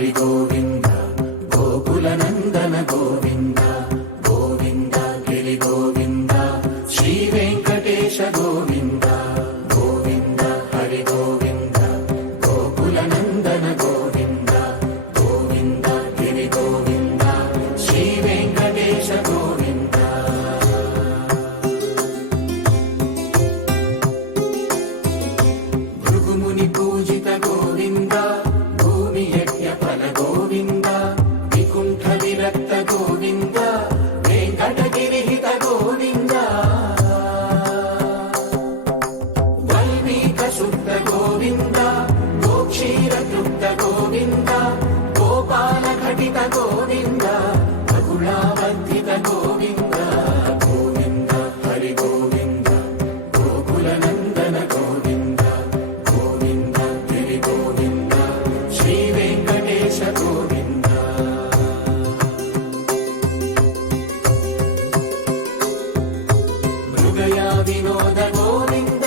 హరి గోవింద గోకుల నందన గోవింద గోవింద గిరి గోవింద శ్రీ వెంకటేశ గోవింద గోవింద హరి గోవింద గోకుల నందన గోవింద గోవింద గిరి గోవింద శ్రీ వెంకటేశ గోవింద. భృగుముని పూజిత గోవింద భూమి యజ్ఞ ఫల గోవింద వికుంఠ విరక్త గోవింద వెంకటగిరిహిత గోవింద వల్మీక శుద్ధ గోవింద గోక్షీర తృప్త గోవింద గోపాల ఘటిత గోవింద బహుళావర్ధిత గోవింద గోవింద హరి గోవింద గోకుల నందన గోవింద గోవింద గిరి గోవింద శ్రీ వెంకటేశ గోవింద. మృగయా వినోద గోవింద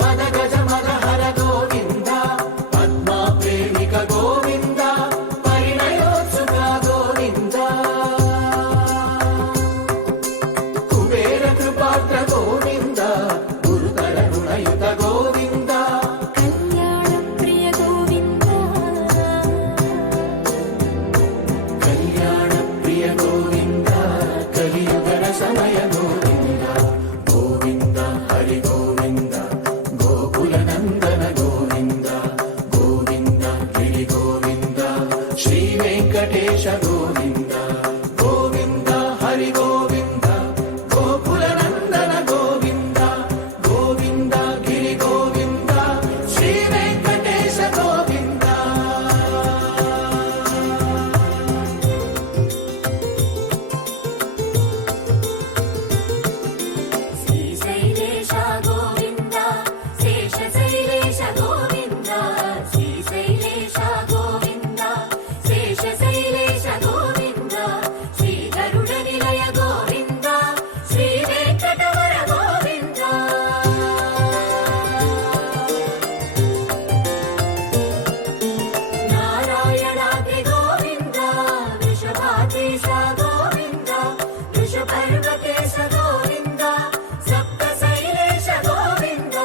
మద గజ మదహర గోవింద పద్మా ప్రేమిక గోవింద పరిణయోత్సుక గోవింద కుబేర కృపాత్ర గోవింద గురుతర రుణయుత గోవింద కళ్యాణ ప్రియ గోవింద కళ్యాణ ప్రియ గోవింద కలియుగర సమయ గోవింద గోవింద హరి గోవింద గోకుల నందన గోవింద గోవింద గిరి గోవింద శ్రీ వెంకటేశ గోవింద గోవింద హరి గోవింద గోకుల నందన గోవింద గోవింద గిరి గోవింద శ్రీ వెంకటేశ గోవింద. శ్రీశైలేశ గోవింద శేషశైలేశ గోవింద శ్రీశైలేశ గోవింద శేషశైలేశ గోవింద శ్రీ గరుడ నిలయ గోవింద శ్రీ వెంకటవర గోవింద నారాయణాద్రి గోవింద వృషభాదేశ గోవింద వృషపర్వతేశ గోవింద సప్తశైలేశ గోవింద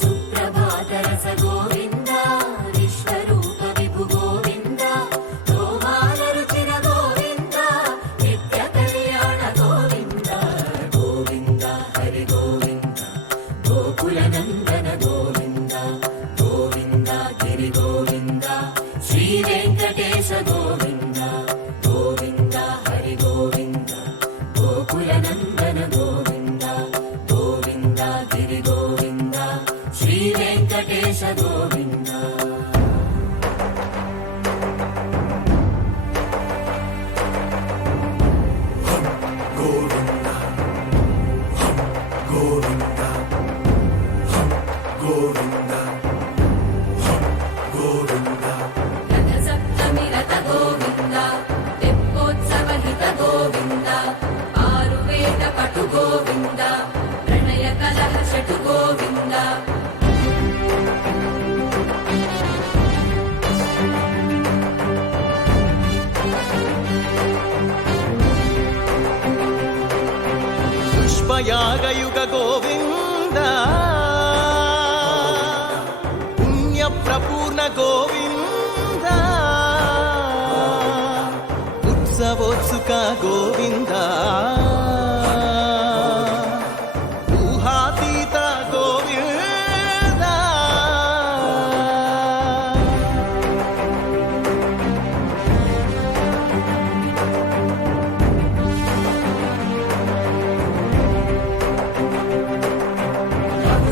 సుప్రభాతరస గోవింద విశ్వరూప విభు గోవింద గోమాల రుచిర గోవింద నిత్య కళ్యాణ గోవింద గోవింద హరి గోవింద గోకుల నందన గోవింద గోవింద గిరి గోవింద శ్రీ వెంకటేశ గోవింద గోవింద హరి గోవింద గోకుల నందన గోవింద గోవింద గిరి గోవింద శ్రీ వెంకటేశ గోవింద. గోవింద గోవింద గోవింద గోవింద రథ సప్తమి రథ గోవింద తెప్పోత్సవ హిత గోవింద ఆరువేద పటు గోవింద ప్రణయ కలహ షటు గోవింద పుష్పయాగయుగ గోవింద పుణ్య ప్రపూర్ణ గోవింద ఉత్సవోత్సుక గోవింద ఊహాతీత గోవింద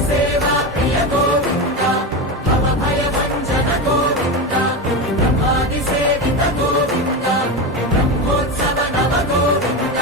సేవా ప్రియ గోవింద భవ భయ భంజన గోవింద బ్రహ్మాది సేవిత గోవింద బ్రహ్మోత్సవ నవ గోవింద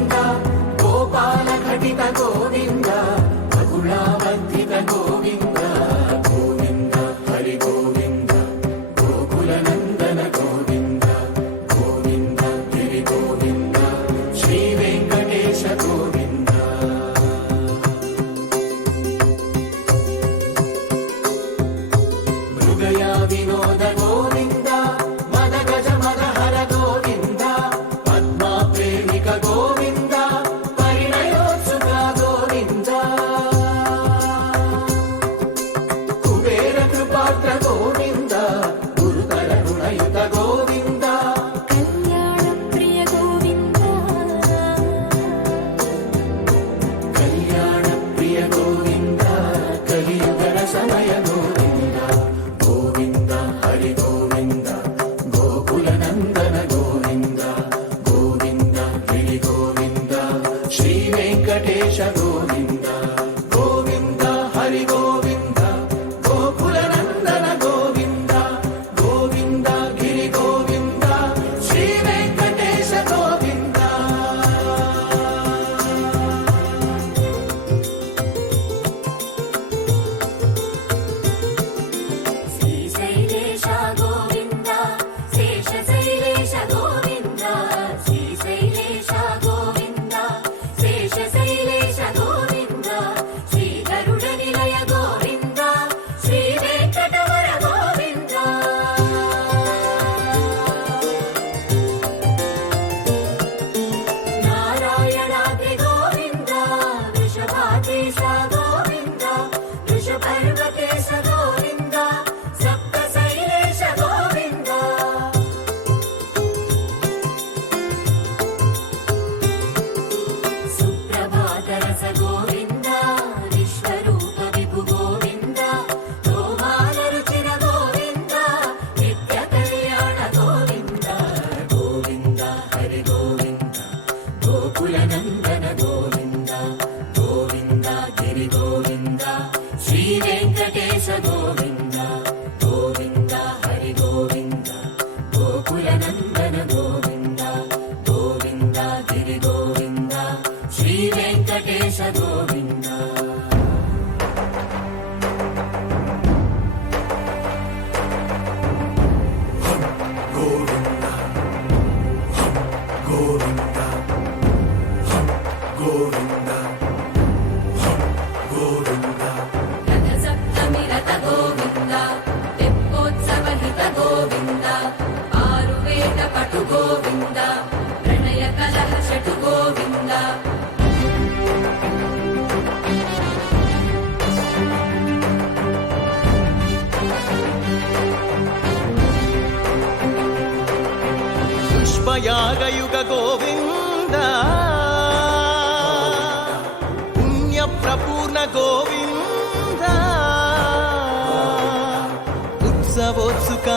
గోవింద గోపాల ఘటిత గోవింద బహుళావర్ధిత గోవింద గోవింద హరి గోవింద గోకుల నందన గోవింద గోవింద గిరి గోవింద శ్రీ వెంకటేశ గోవింద మృగయా వినోద గోవింద మద గజ మదహర గోవింద పద్మా ప్రేమిక గోవింద పరిణయోత్సుక గోవింద కుబేర కృపాత్ర గోవింద గురుతర రుణయుత గోవింద కళ్యాణ ప్రియ గోవింద కళ్యాణ ప్రియ గోవింద కలియుగ సమయ గోవింద గోవింద హరి గోవింద గోకుల నందన గోవింద గోవింద గిరి గోవింద శ్రీ వెంకటేశ గోవింద గోవింద హరి గోవింద గోకుల నందన గోవింద గోవింద గిరి గోవింద శ్రీ వెంకటేశ గోవింద శ్రీశైలేశ గోవింద శేషశైలేశ గోవింద శ్రీశైలేశ గోవింద శేషశైలేశ గోవింద శ్రీ గరుడ నిలయ గోవింద శ్రీ వెంకటవర గోవింద నారాయణాద్రి గోవింద వృషభాదేశ గోవింద వృషపర్వతేశ గోవింద సప్త శైలేశ గోవింద సుప్రభాతరస గోవింద విశ్వరూప విభు గోవింద గోమాల రుచిర గోవింద నిత్య కళ్యాణ గోవింద గోవింద హరి గోవింద గోకుల నందన గోవింద గోవింద గిరి గోవింద శ్రీ వెంకటేశ గోవింద గోవింద హరి గోవింద గోకుల నందన గోవింద గోవింద గిరి గోవింద శ్రీ వెంకటేశ గోవింద గోవింద గోవింద గోవింద గోవింద రథ సప్తమి రథ గోవింద తెప్పోత్సవ హిత గోవింద ఆరువేద పటు గోవింద ప్రణయ కలహ షటు గోవింద పుష్పయాగయుగ గోవింద పుణ్య ప్రపూర్ణ గోవింద ఉత్సవోత్సుక